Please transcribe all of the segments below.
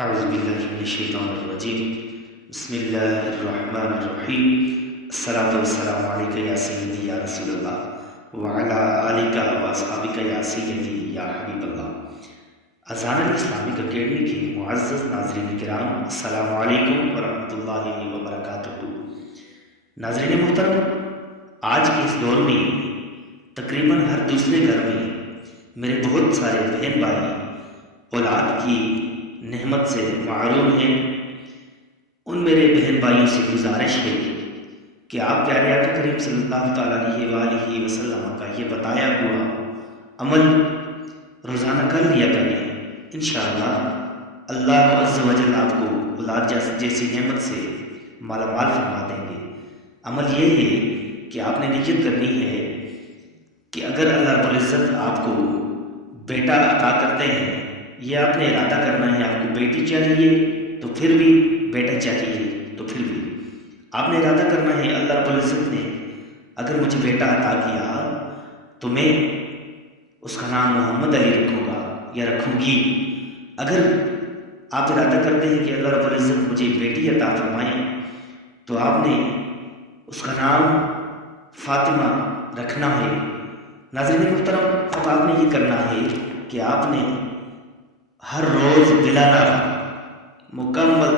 اعوذ باللہ من الشیطان الرجیم بسم اللہ الرحمن الرحیم الصلاۃ والسلام علیک یا سیدی یا رسول اللہ وعلی آلک و اصحابک یا سیدی یا حبیب اللہ۔ اذان الاسلامک اکیڈمی کے معزز ناظرین کرام، السلام علیکم ورحمۃ اللہ وبرکاتہ۔ ناظرین محترم، آج کے اس دور میں تقریباً ہر دوسرے گھر میں میرے بہت سارے بہن بھائی اولاد کی نعمت سے معروم ہیں۔ ان میرے بہن بھائیوں سے گزارش ہے کہ آپ پیارے آقا کریم صلی اللہ تعالیٰ علیہ وآلہ وسلم کا یہ بتایا ہوا عمل روزانہ کر لیا کریں، انشاءاللہ اللہ عز و جل آپ کو اولاد جیسی نعمت سے مالا مال فرما دیں گے۔ عمل یہ ہے کہ آپ نے نیت کرنی ہے کہ اگر اللہ رب العزت آپ کو بیٹا عطا کرتے ہیں، یہ آپ نے ارادہ کرنا ہے، آپ کو بیٹی چاہیے تو پھر بھی، بیٹا چاہیے تو پھر بھی آپ نے ارادہ کرنا ہے اللہ رب العزت نے اگر مجھے بیٹا عطا کیا تو میں اس کا نام محمد علی رکھوں گا یا رکھوں گی۔ اگر آپ ارادہ کرتے ہیں کہ اللہ رب العزت مجھے بیٹی عطا فرمائیں تو آپ نے اس کا نام فاطمہ رکھنا ہے۔ ناظرین محترم، اب آپ نے یہ کرنا ہے کہ آپ نے ہر روز بلا ناغہ مکمل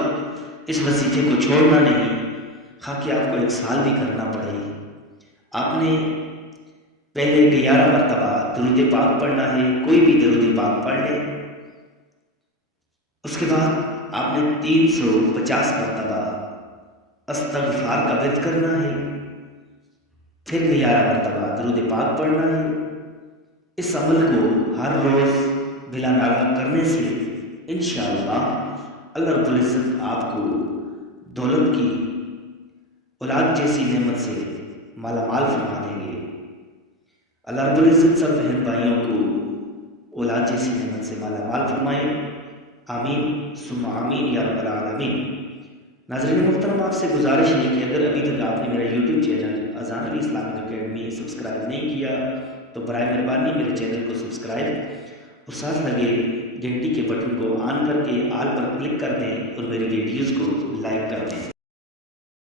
اس وظیفے کو چھوڑنا نہیں، خواہ کہ آپ کو 1 سال بھی کرنا پڑے۔ آپ نے پہلے 11 مرتبہ درود پاک پڑھنا ہے، کوئی بھی درود پاک پڑھ لیں۔ اس کے بعد آپ نے 350 مرتبہ استغفار کا ورد کرنا ہے، پھر 11 مرتبہ درود پاک پڑھنا ہے۔ اس عمل کو ہر روز بلا ناغہ کرنے سے انشاءاللہ اللہ رب العزت آپ کو دولت کی اولاد جیسی نعمت سے مالا مال فرما دیں گے۔ اللہ رب العزت سب بہن بھائیوں کو اولاد جیسی نعمت سے مالا مال فرمائیں، آمین ثم آمین یا رب العالمین۔ ناظرین محترم، آپ سے گزارش ہے کہ اگر ابھی تک آپ نے میرا یوٹیوب چینل اذان الاسلامک اکیڈمی سبسکرائب نہیں کیا تو برائے مہربانی میرے چینل کو سبسکرائب اور ساتھ لگے گھنٹی کے بٹن کو آن کر کے آل پر کلک کر دیں اور میری ویڈیوز کو لائک کر دیں۔